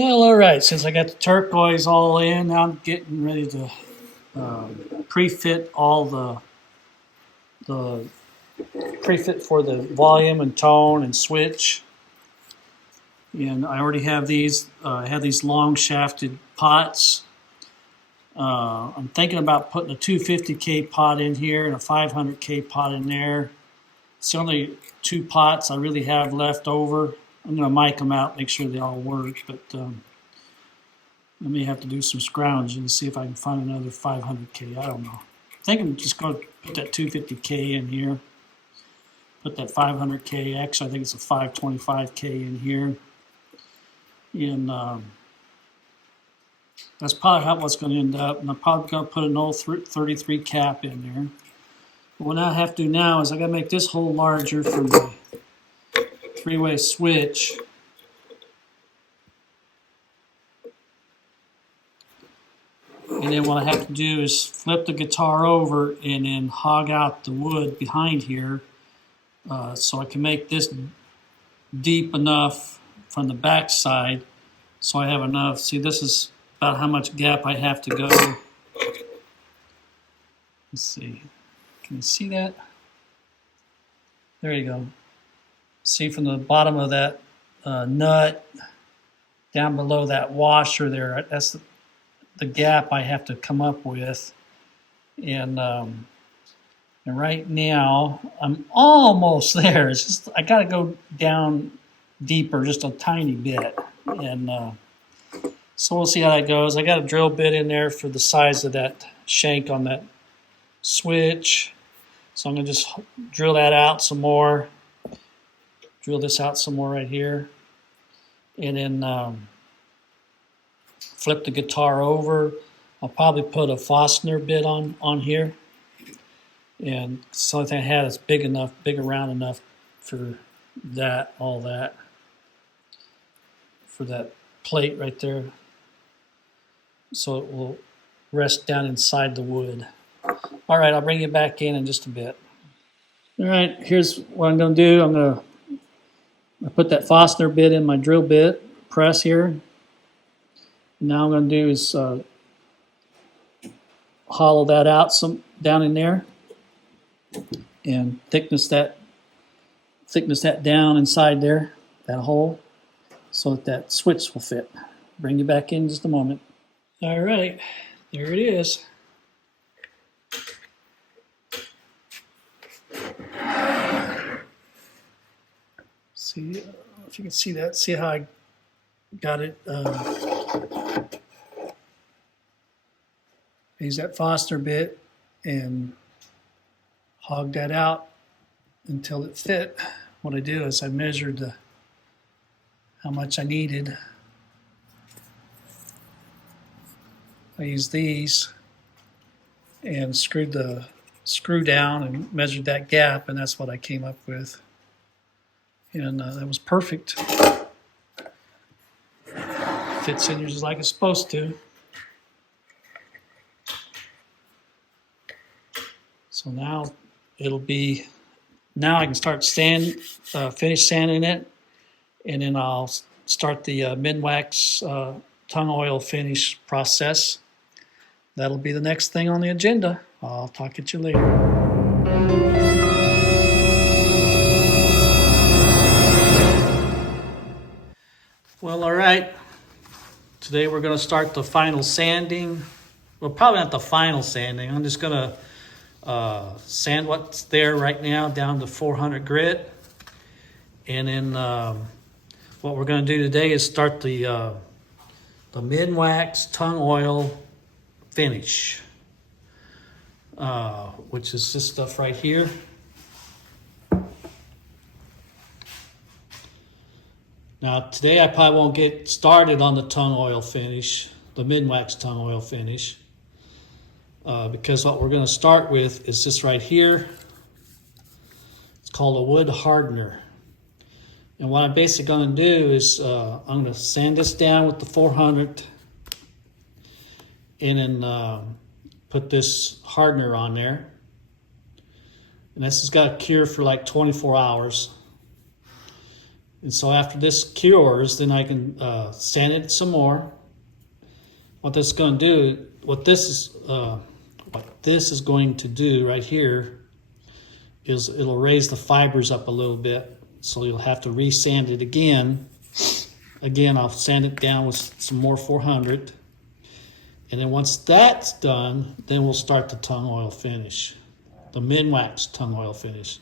Well, all right, since I got the turquoise all in, now I'm getting ready to pre-fit all the pre-fit for the volume and tone and switch. And I already have these. I have these long shafted pots. I'm thinking about putting a 250K pot in here and a 500K pot in there. It's the only two pots I really have left over. I'm going to mic them out, make sure they all work, but I may have to do some scrounging to see if I can find another 500K. I don't know. I think I'm just going to put that 250K in here. Put that 500K. Actually, I think it's a 525K in here. And that's probably how it's going to end up. And I'm probably going to put an old 33 cap in there. But what I have to do now is I got to make this hole larger for my three-way switch. And then what I have to do is flip the guitar over and then hog out the wood behind here so I can make this deep enough from the back side so I have enough. See, this is about how much gap I have to go. Let's see. Can you see that? There you go. See from the bottom of that nut down below that washer there, that's the gap I have to come up with. And right now I'm almost there. It's just I got to go down deeper just a tiny bit. And so we'll see how that goes. I got a drill bit in there for the size of that shank on that switch. So I'm going to just drill that out some more. Drill this out some more right here. And then flip the guitar over. I'll probably put a Fastener bit on here. And so I had it's big enough, big around enough for that, all that. For that plate right there. So it will rest down inside the wood. All right, I'll bring you back in just a bit. All right, here's what I'm going to do. I'm going to put that Fastener bit in my drill bit press here. Now I'm going to do is hollow that out some down in there and thickness that down inside there, that hole, so that switch will fit. Bring you back in just a moment. All right, there it is. See if you can see that. See how I got it. Use that Fastener bit and hog that out until it fit. What I do is I measured how much I needed. I used these and screwed the screw down and measured that gap, and that's what I came up with. And that was perfect. Fits in here just like it's supposed to. So now it'll be, now I can start finish sanding it, and then I'll start the Minwax tung oil finish process. That'll be the next thing on the agenda. I'll talk to you later. Well, all right. Today we're going to start the final sanding. Well, probably not the final sanding. I'm just going to sand what's there right now down to 400 grit. And then what we're going to do today is start the Minwax tung oil finish, which is this stuff right here. Now today I probably won't get started on the tung oil finish, the Minwax tung oil finish, because what we're going to start with is this right here. It's called a wood hardener. And what I'm basically going to do is I'm going to sand this down with the 400 and then put this hardener on there. And this has got to cure for like 24 hours. And so after this cures, then I can sand it some more. What this is going to do, what this is going to do right here is it'll raise the fibers up a little bit. So you'll have to re-sand it again. Again, I'll sand it down with some more 400. And then once that's done, then we'll start the tung oil finish, the Minwax tung oil finish.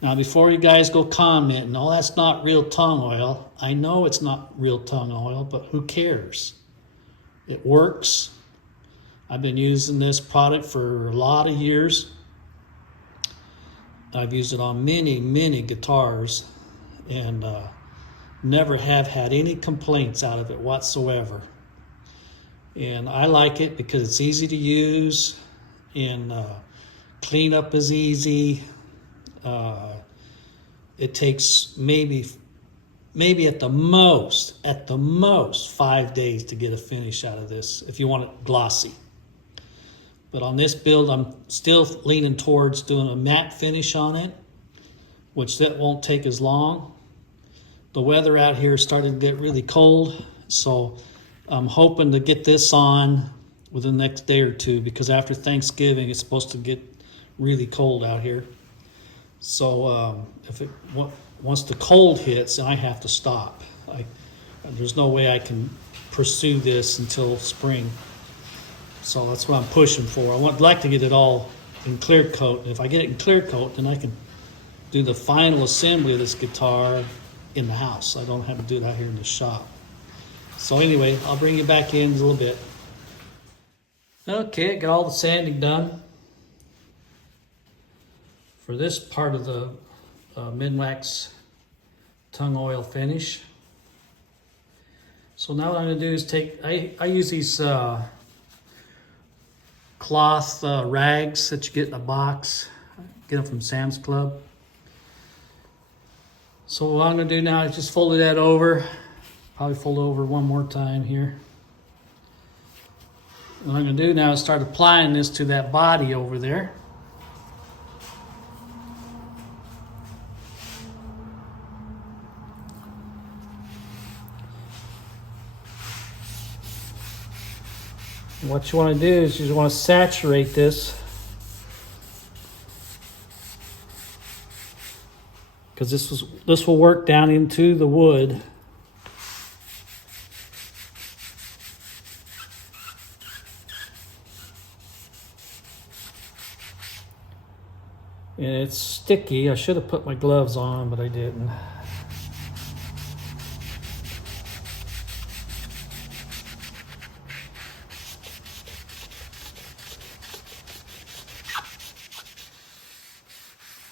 Now, before you guys go commenting, oh, that's not real tung oil. I know it's not real tung oil, but who cares? It works. I've been using this product for a lot of years. I've used it on many, many guitars and never have had any complaints out of it whatsoever. And I like it because it's easy to use and cleanup is easy. It takes maybe at the most 5 days to get a finish out of this if you want it glossy. But on this build, I'm still leaning towards doing a matte finish on it, which that won't take as long. The weather out here is starting to get really cold, so I'm hoping to get this on within the next day or two, because after Thanksgiving, it's supposed to get really cold out here. So once the cold hits, I have to stop. There's no way I can pursue this until spring. So that's what I'm pushing for. I would like to get it all in clear coat. And if I get it in clear coat, then I can do the final assembly of this guitar in the house. I don't have to do it out here in the shop. So anyway, I'll bring you back in a little bit. Okay, got all the sanding done for this part of the Minwax tung oil finish. So now what I'm going to do is take, I use these cloth rags that you get in a box. Get them from Sam's Club. So what I'm going to do now is just fold that over. Probably fold it over one more time here. What I'm going to do now is start applying this to that body over there. And what you want to do is you want to saturate this, because this will work down into the wood. And it's sticky. I should have put my gloves on, but I didn't.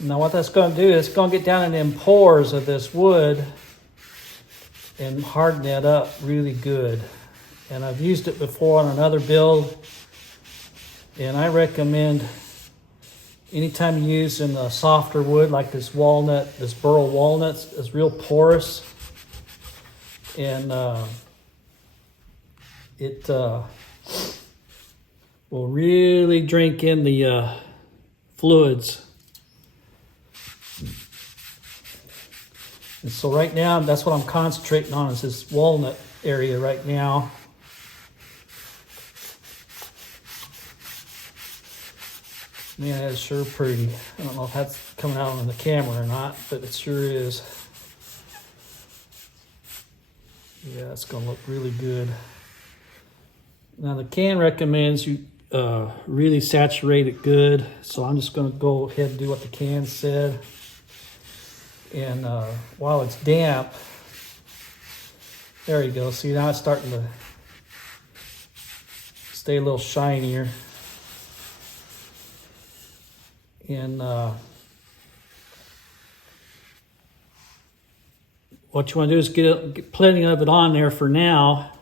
Now what that's going to do is it's going to get down in them pores of this wood and harden that up really good. And I've used it before on another build, and I recommend anytime you're using a softer wood like this walnut, this burl walnut, is real porous, and it will really drink in the fluids. And so right now, that's what I'm concentrating on, is this walnut area right now. Man, that is sure pretty. I don't know if that's coming out on the camera or not, but it sure is. Yeah, it's gonna look really good. Now the can recommends you really saturate it good, so I'm just gonna go ahead and do what the can said. And while it's damp, there you go. See, now it's starting to stay a little shinier. And what you want to do is get plenty of it on there for now,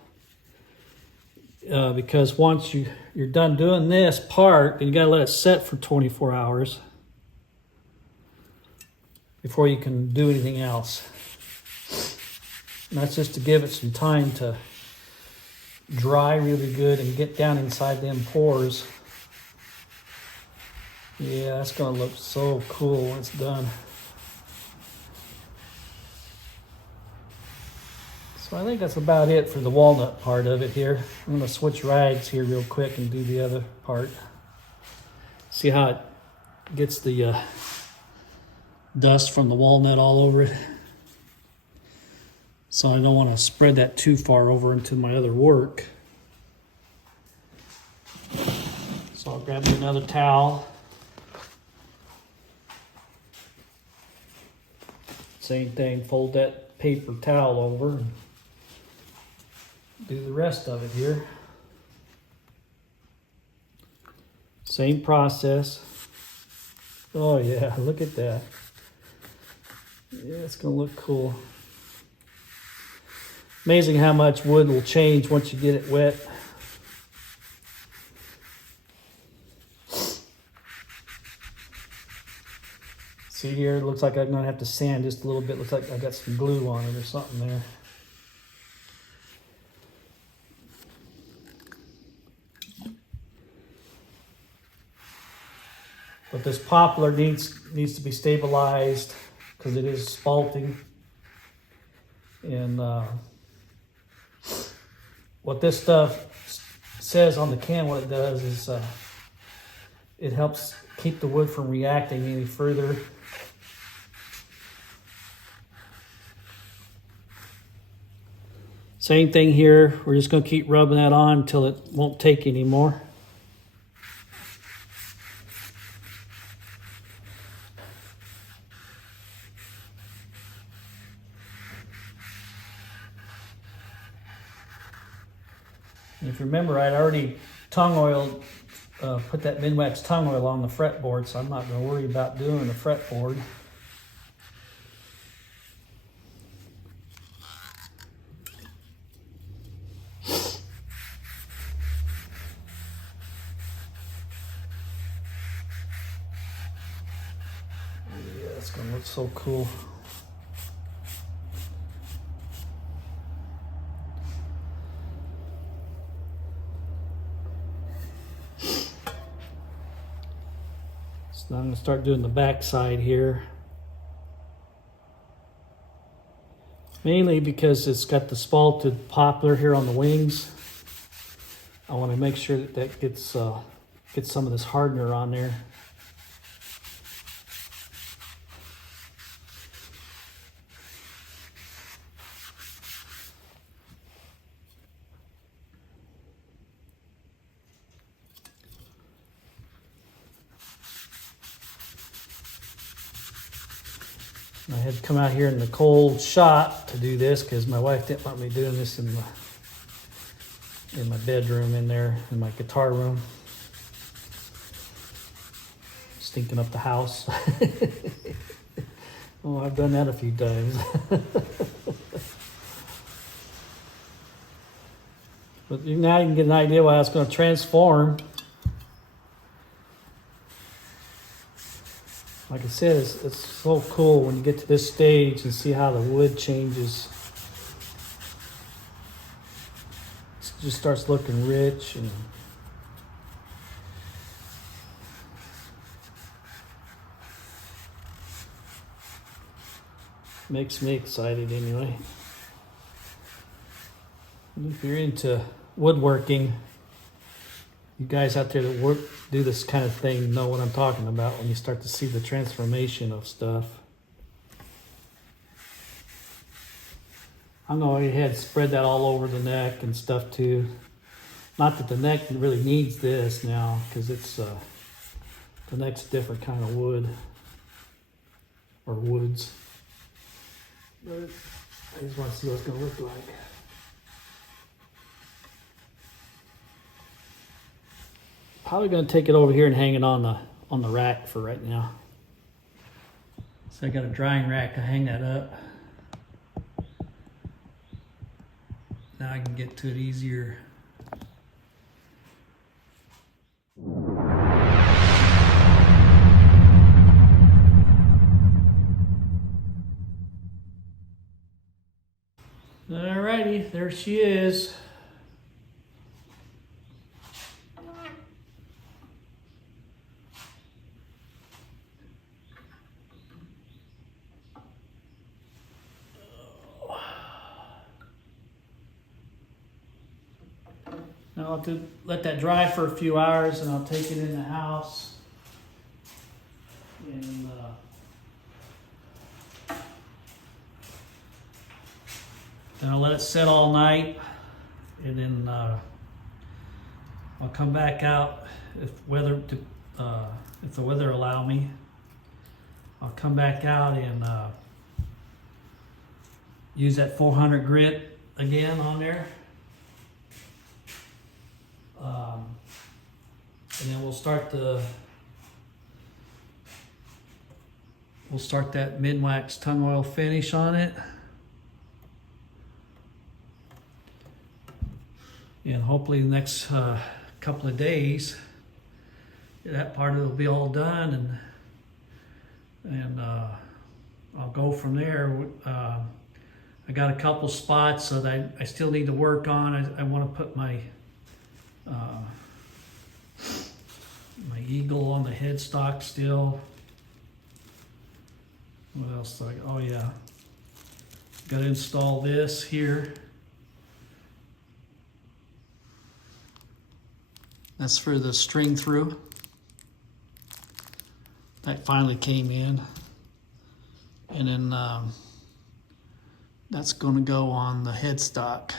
because once you're done doing this part, then you got to let it set for 24 hours before you can do anything else. And that's just to give it some time to dry really good and get down inside them pores. Yeah, that's gonna look so cool when it's done. So I think that's about it for the walnut part of it here. I'm going to switch rags here real quick and do the other part. See how it gets the dust from the walnut all over it. So I don't want to spread that too far over into my other work. So I'll grab me another towel. Same thing, fold that paper towel over and do the rest of it here. Same process. Oh yeah, look at that. Yeah, it's gonna look cool. Amazing how much wood will change once you get it wet. See here, it looks like I'm gonna have to sand just a little bit. Looks like I got some glue on it or something there. But this poplar needs to be stabilized because it is spalting. And what this stuff says on the can, what it does is it helps keep the wood from reacting any further. Same thing here. We're just going to keep rubbing that on until it won't take anymore. If you remember, I'd already tung oiled, put that Minwax tung oil on the fretboard, so I'm not going to worry about doing the fretboard. Yeah, it's going to look so cool. So I'm going to start doing the back side here. Mainly because it's got the spalted poplar here on the wings. I want to make sure that that gets some of this hardener on there. I had to come out here in the cold shot to do this because my wife didn't want me doing this in my bedroom in there, in my guitar room. Stinking up the house. Oh, I've done that a few times. But now you can get an idea why it's going to transform. Like I said, it's so cool when you get to this stage and see how the wood changes. It just starts looking rich and makes me excited anyway. And if you're into woodworking, you guys out there that do this kind of thing know what I'm talking about when you start to see the transformation of stuff. I'm going ahead and spread that all over the neck and stuff too. Not that the neck really needs this now, because it's the neck's a different kind of wood or woods. But I just want to see what it's going to look like. Probably going to take it over here and hang it on the rack for right now. So I got a drying rack to hang that up. Now I can get to it easier. Alrighty, there she is. I'll let that dry for a few hours, and I'll take it in the house. And then I'll let it sit all night, and then I'll come back out if the weather allow me. I'll come back out and use that 400 grit again on there. And then we'll start that Minwax tung oil finish on it. And hopefully the next couple of days, that part of it will be all done, and I'll go from there. I got a couple spots that I still need to work on. I want to put my my eagle on the headstock still. What else? Oh yeah, got to install this here. That's for the string through. That finally came in. And then that's going to go on the headstock.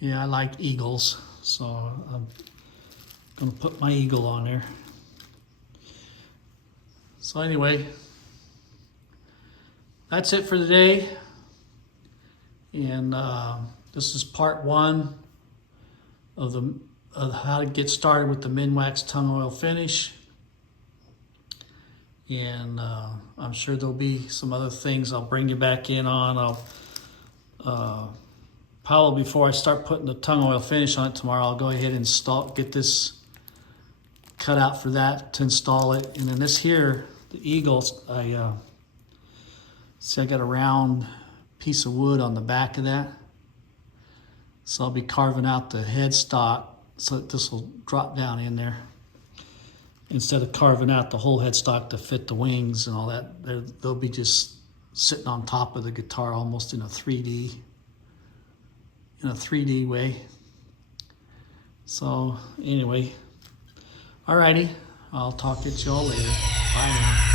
Yeah, I like eagles, so I'm going to put my eagle on there. So anyway, that's it for today. And this is part one of how to get started with the Minwax tung oil finish. And I'm sure there'll be some other things I'll bring you back in on. I'll probably, before I start putting the tung oil finish on it tomorrow, I'll go ahead and get this cut out for that to install it. And then this here, the eagles, see I got a round piece of wood on the back of that. So I'll be carving out the headstock so that this will drop down in there. Instead of carving out the whole headstock to fit the wings and all that, they'll be just sitting on top of the guitar almost in a 3D way. So anyway, alrighty, I'll talk to you all later. Bye now.